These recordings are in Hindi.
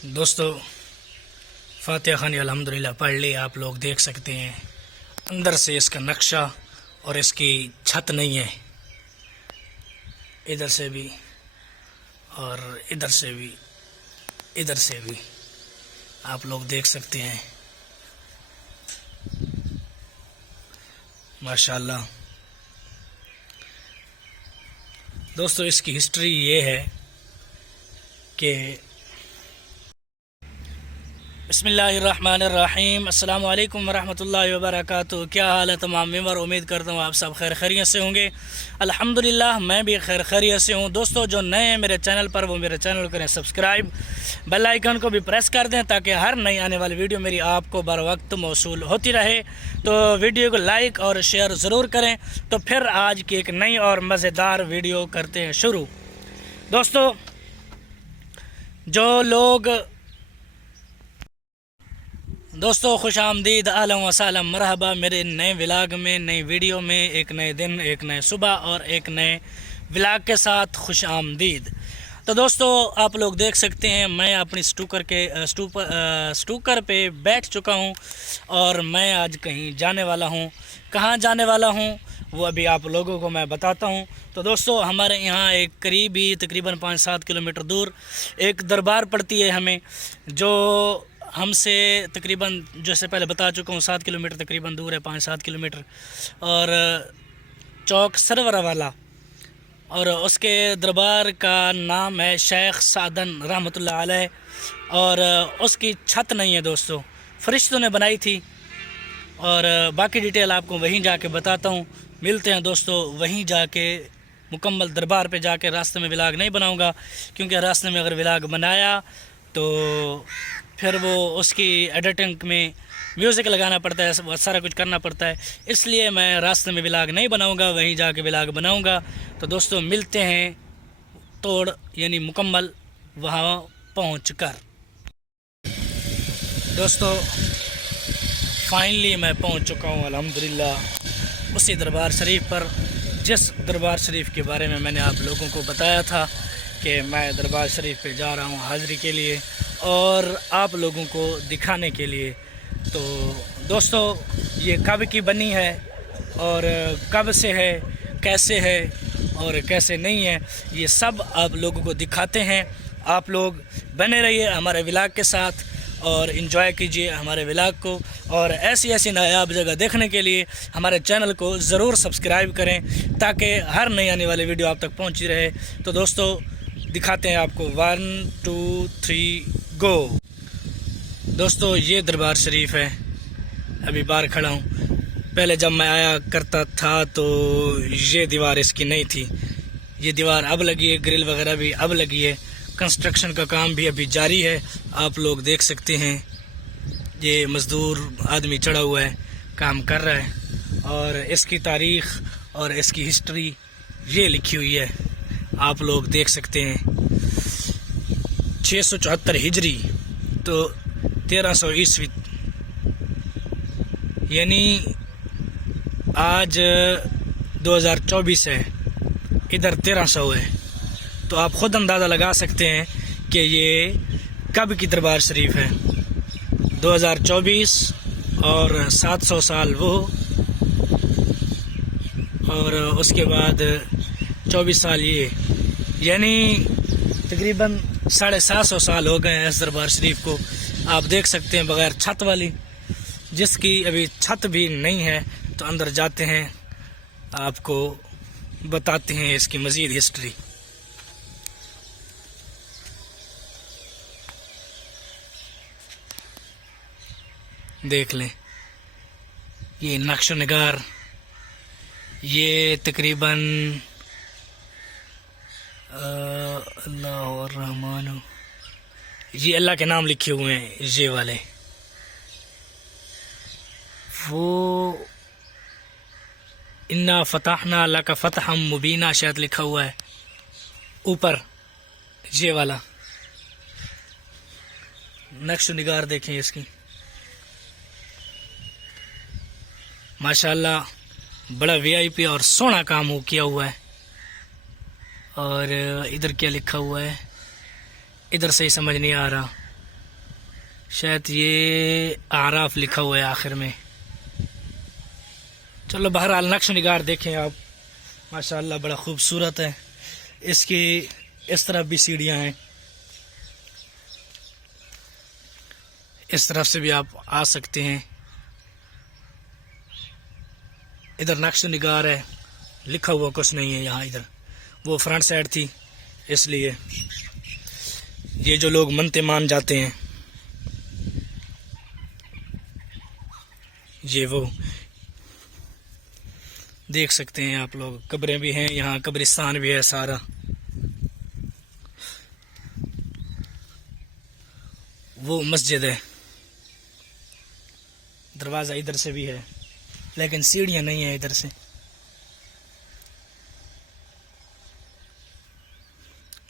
दोस्तों फातिहा खानी अल्हम्दुलिल्लाह पढ़ ली। आप लोग देख सकते हैं अंदर से इसका नक्शा और इसकी छत नहीं है, इधर से भी और इधर से भी, इधर से भी आप लोग देख सकते हैं। माशाल्लाह। दोस्तों इसकी हिस्ट्री ये है कि बिस्मिल्लाहिर्रहमानिर्रहीम, अस्सलाम वालेकुम वरहमतुल्लाहि वबरकातुहू। क्या हाल है तमाम मेंबर? उम्मीद करता हूँ आप सब खैर खैरियत से होंगे। अल्हम्दुलिल्लाह मैं भी खैर खैरियत से हूँ। दोस्तों जो नए हैं मेरे चैनल पर वो मेरे चैनल को करें सब्सक्राइब, बेल आइकन को भी प्रेस कर दें ताकि हर नई आने वाली वीडियो मेरी आपको बर वक्त मौसूल होती रहे। तो वीडियो को लाइक और शेयर ज़रूर करें। तो फिर आज की एक नई और मज़ेदार वीडियो करते हैं शुरू। दोस्तों खुश आमदीद, अहलन व सहलन, मरहबा मेरे नए व्लॉग में, नई वीडियो में, एक नए दिन, एक नए सुबह और एक नए व्लॉग के साथ खुश आमदीद। तो दोस्तों आप लोग देख सकते हैं मैं अपनी स्टूकर पे बैठ चुका हूं और मैं आज कहीं जाने वाला हूं। कहां जाने वाला हूं वो अभी आप लोगों को मैं बताता हूं। तो दोस्तों हमारे यहाँ एक करीबी तकरीबन 5-7 किलोमीटर दूर एक दरबार पड़ती है हमें, जो हमसे तकरीबन, जैसे पहले बता चुका हूँ, 7 किलोमीटर तकरीबन दूर है, 5-7 किलोमीटर। और चौक सरवरा वाला, और उसके दरबार का नाम है शेख सादन रहमतुल्लाह अलैह। और उसकी छत नहीं है दोस्तों, फरिश्तों ने बनाई थी। और बाकी डिटेल आपको वहीं जाके बताता हूँ। मिलते हैं दोस्तों वहीं जाके, मुकम्मल दरबार पे जाके। रास्ते में व्लॉग नहीं बनाऊँगा क्योंकि रास्ते में अगर व्लॉग बनाया तो फिर वो उसकी एडिटिंग में म्यूज़िक लगाना पड़ता है, बहुत सारा कुछ करना पड़ता है, इसलिए मैं रास्ते में व्लॉग नहीं बनाऊंगा, वहीं जाके व्लॉग बनाऊंगा। तो दोस्तों मिलते हैं तोड़ यानी मुकम्मल वहाँ पहुँचकर। दोस्तों फाइनली मैं पहुँच चुका हूँ अल्हम्दुलिल्लाह उसी दरबार शरीफ पर, जिस दरबार शरीफ के बारे में मैंने आप लोगों को बताया था कि मैं दरबार शरीफ पे जा रहा हूँ हाज़िरी के लिए और आप लोगों को दिखाने के लिए। तो दोस्तों ये कब की बनी है और कब से है, कैसे है और कैसे नहीं है, ये सब आप लोगों को दिखाते हैं। आप लोग बने रहिए हमारे व्लॉग के साथ और इन्जॉय कीजिए हमारे व्लॉग को। और ऐसी नायाब जगह देखने के लिए हमारे चैनल को ज़रूर सब्सक्राइब करें ताकि हर नई आने वाली वीडियो आप तक पहुंची रहे। तो दोस्तों दिखाते हैं आपको, 1 2 3 गो। दोस्तों ये दरबार शरीफ है, अभी बाहर खड़ा हूँ। पहले जब मैं आया करता था तो ये दीवार इसकी नहीं थी, ये दीवार अब लगी है, ग्रिल वगैरह भी अब लगी है, कंस्ट्रक्शन का काम भी अभी जारी है। आप लोग देख सकते हैं ये मज़दूर आदमी चढ़ा हुआ है, काम कर रहा है। और इसकी तारीख़ और इसकी हिस्ट्री ये लिखी हुई है, आप लोग देख सकते हैं। 674 हिजरी तो 1300 ईस्वी, यानी आज 2024 है, इधर 1300 है। तो आप ख़ुद अंदाज़ा लगा सकते हैं कि ये कब की दरबार शरीफ है। 2024 और 700 साल वो, और उसके बाद 24 साल ये, यानी तकरीबन 750 साल हो गए हैं इस दरबार शरीफ को। आप देख सकते हैं बग़ैर छत वाली, जिसकी अभी छत भी नहीं है। तो अंदर जाते हैं, आपको बताते हैं इसकी मज़ीद हिस्ट्री। देख लें ये नक्श निगार, ये तकरीबन अल्लाह रहमान, ये अल्लाह के नाम लिखे हुए हैं ये वाले। वो इन्ना फतहना लका फतहम मुबीना शायद लिखा हुआ है ऊपर, ये वाला नक्श निगार देखें इसकी। माशाल्लाह बड़ा वीआईपी और सोना काम हो किया हुआ है। और इधर क्या लिखा हुआ है, इधर से ही समझ नहीं आ रहा। शायद ये आराफ लिखा हुआ है आखिर में। चलो बहरहाल नक्श निगार देखें आप, माशाल्लाह बड़ा खूबसूरत है। इसकी इस तरफ भी सीढ़ियाँ हैं, इस तरफ से भी आप आ सकते हैं। इधर नक्श निगार है, लिखा हुआ कुछ नहीं है यहाँ। इधर वो फ्रंट साइड थी, इसलिए ये जो लोग मनते मान जाते हैं, ये वो देख सकते हैं आप लोग। कब्रें भी हैं यहाँ, कब्रिस्तान भी है सारा। वो मस्जिद है, दरवाज़ा इधर से भी है, लेकिन सीढ़ियाँ नहीं है इधर से।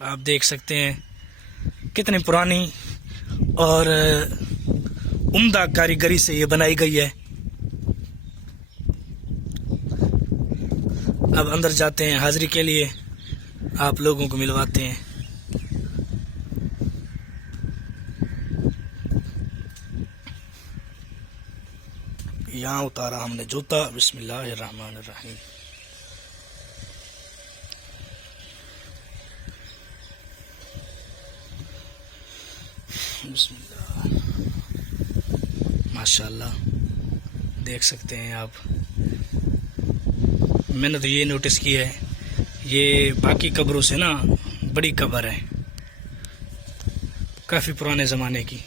आप देख सकते हैं कितनी पुरानी और उम्दा कारीगरी से ये बनाई गई है। अब अंदर जाते हैं, हाजिरी के लिए आप लोगों को मिलवाते हैं। यहाँ उतारा हमने जूता। बिस्मिल्लाहिर्रहमानिर्रहीम। बिस्मिल्लाह। माशाल्लाह देख सकते हैं आप। मैंने तो ये नोटिस किया है, ये बाकी कब्रों से ना बड़ी कब्र है, काफ़ी पुराने ज़माने की।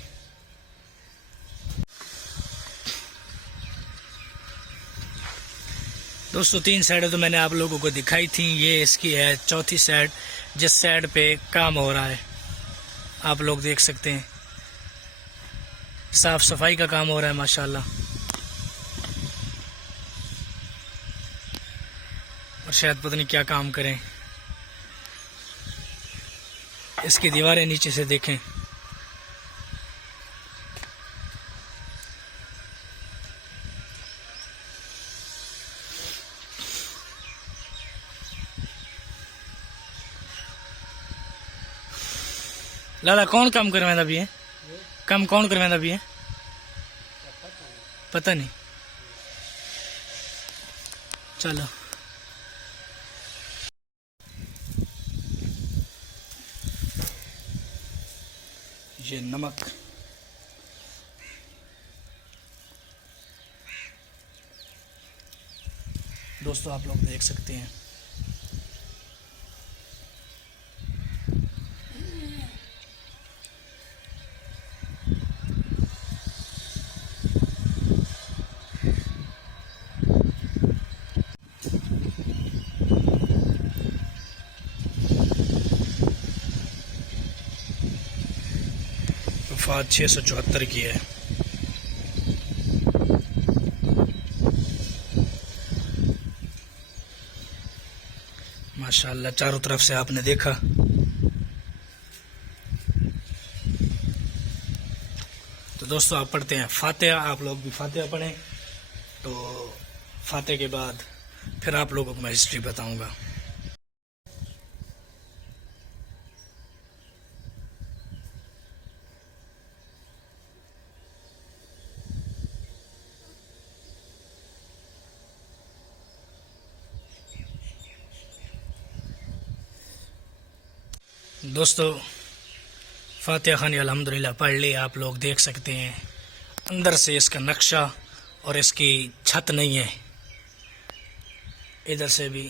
दोस्तों 3 साइडें तो मैंने आप लोगों को दिखाई थी, ये इसकी है चौथी साइड, जिस साइड पे काम हो रहा है। आप लोग देख सकते हैं साफ सफाई का काम हो रहा है माशाल्लाह। और शायद पता नहीं क्या काम करें। इसकी दीवारें नीचे से देखें, लाला कौन काम करवाना भी है? काम कौन करवाना भी है? पता नहीं। चलो ये नमक, दोस्तों आप लोग देख सकते हैं। वफात 674 की है। माशाल्लाह चारों तरफ से आपने देखा। तो दोस्तों आप पढ़ते हैं फातिहा, आप लोग भी फातिहा पढ़ें। तो फातिहा के बाद फिर आप लोगों को मैं हिस्ट्री बताऊंगा। दोस्तों फातिहा खानी अल्हम्दुलिल्लाह पढ़ ली, आप लोग देख सकते हैं। अंदर से इसका नक्शा और इसकी छत नहीं है, इधर से भी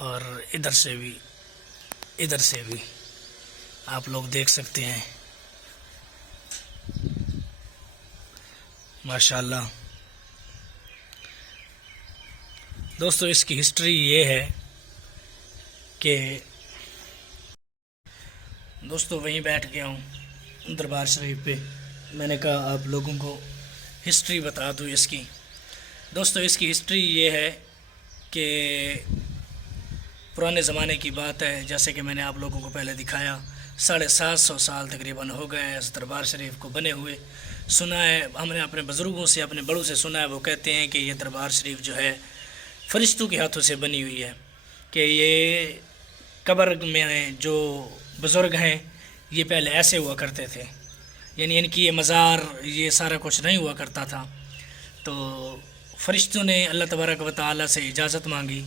और इधर से भी, इधर से भी आप लोग देख सकते हैं माशाल्लाह। दोस्तों इसकी हिस्ट्री ये है कि दोस्तों वहीं बैठ गया हूँ दरबार शरीफ पे, मैंने कहा आप लोगों को हिस्ट्री बता दूँ इसकी। दोस्तों इसकी हिस्ट्री ये है कि पुराने ज़माने की बात है, जैसे कि मैंने आप लोगों को पहले दिखाया। 750 साल तकरीबन हो गए हैं इस दरबार शरीफ को बने हुए। सुना है हमने अपने बुज़ुर्गों से, अपने बड़ों से सुना है, वो कहते हैं कि ये दरबार शरीफ जो है फरिश्तों के हाथों से बनी हुई है, कि ये कब्र में जो बुज़ुर्ग हैं ये पहले ऐसे हुआ करते थे, यानी इनकी ये मज़ार ये सारा कुछ नहीं हुआ करता था। तो फरिश्तों ने अल्लाह तबारक व तआला से इजाज़त मांगी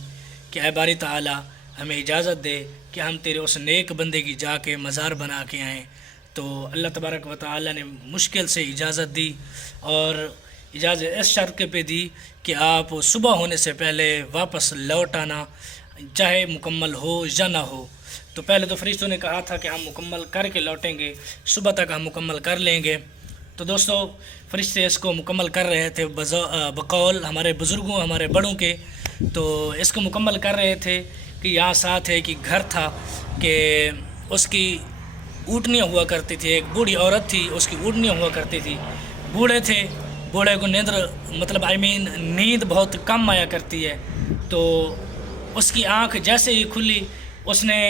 कि ऐ बारी ताला हमें इजाज़त दे कि हम तेरे उस नेक बंदे की जाके मज़ार बना के आएँ। तो अल्लाह तबारक व तआला ने मुश्किल से इजाज़त दी और इजाज़त इस शर्त पे दी कि आप सुबह होने से पहले वापस लौट आना, चाहे मुकम्मल हो या ना हो। तो पहले तो फरिश्तों ने कहा था कि हम मुकम्मल करके लौटेंगे, सुबह तक हम मुकम्मल कर लेंगे। तो दोस्तों फरिश्ते इसको मुकम्मल कर रहे थे बकौल हमारे बुज़ुर्गों हमारे बड़ों के। तो इसको मुकम्मल कर रहे थे कि यहाँ साथ है कि घर था कि उसकी ऊँटनियाँ हुआ करती थी, एक बूढ़ी औरत थी उसकी ऊँटनियाँ हुआ करती थी। बूढ़े थे, बूढ़े को मतलब नींद बहुत कम आया करती है। तो उसकी आँख जैसे ही खुली उसने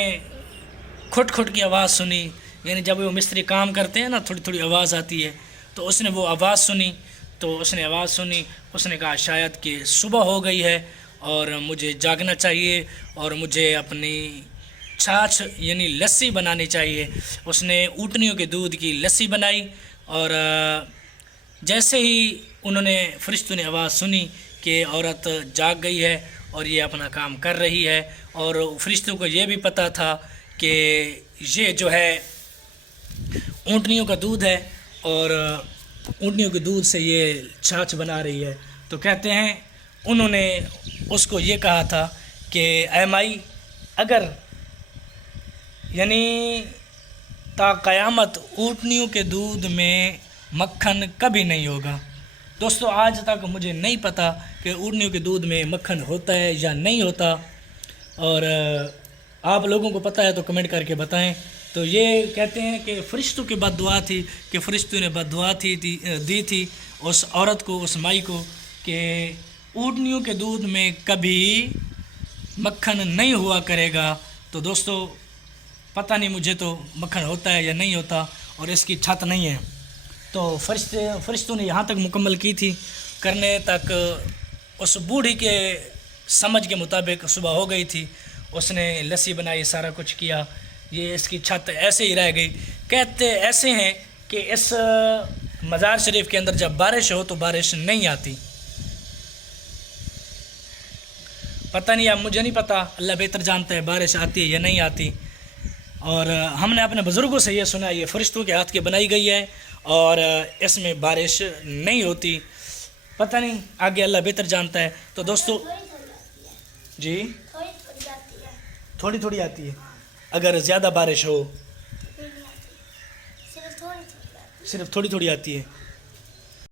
खुट खुट की आवाज़ सुनी, यानी जब वो मिस्त्री काम करते हैं ना थोड़ी थोड़ी आवाज़ आती है, तो उसने वो आवाज़ सुनी। तो उसने आवाज़ सुनी, उसने कहा शायद कि सुबह हो गई है और मुझे जागना चाहिए और मुझे अपनी छाछ यानी लस्सी बनानी चाहिए। उसने ऊँटनियों के दूध की लस्सी बनाई और जैसे ही उन्होंने फरिश्तों ने आवाज़ सुनी कि औरत जाग गई है और ये अपना काम कर रही है, और फरिश्तों को ये भी पता था कि ये जो है ऊँटनियों का दूध है और ऊँटनियों के दूध से ये छाछ बना रही है। तो कहते हैं उन्होंने उसको ये कहा था कि ऐ माई, अगर यानी ता क़यामत ऊँटनियों के दूध में मक्खन कभी नहीं होगा। दोस्तों आज तक मुझे नहीं पता कि ऊँटनियों के दूध में मक्खन होता है या नहीं होता, और आप लोगों को पता है तो कमेंट करके बताएं। तो ये कहते हैं कि फरिश्तों की बद्दुआ थी कि फरिश्तों ने बद्दुआ दी थी उस औरत को, उस माई को, कि ऊँटनियों के दूध में कभी मक्खन नहीं हुआ करेगा। तो दोस्तों पता नहीं मुझे तो मक्खन होता है या नहीं होता, और इसकी छत नहीं है। तो फरिश्तों ने यहाँ तक मुकम्मल की थी, करने तक उस बूढ़ी के समझ के मुताबिक सुबह हो गई थी। उसने लस्सी बनाई, सारा कुछ किया, ये इसकी छत ऐसे ही रह गई। कहते ऐसे हैं कि इस मज़ार शरीफ के अंदर जब बारिश हो तो बारिश नहीं आती। पता नहीं, अब मुझे नहीं पता, अल्लाह बेहतर जानता है बारिश आती है या नहीं आती। और हमने अपने बुज़ुर्गों से ये सुना, ये फरिश्तों के हाथ की बनाई गई है और इसमें बारिश नहीं होती। पता नहीं, आगे अल्लाह बेहतर जानता है। तो दोस्तों जी थोड़ी थोड़ी आती है, अगर ज़्यादा बारिश हो सिर्फ थोड़ी थोड़ी आती है।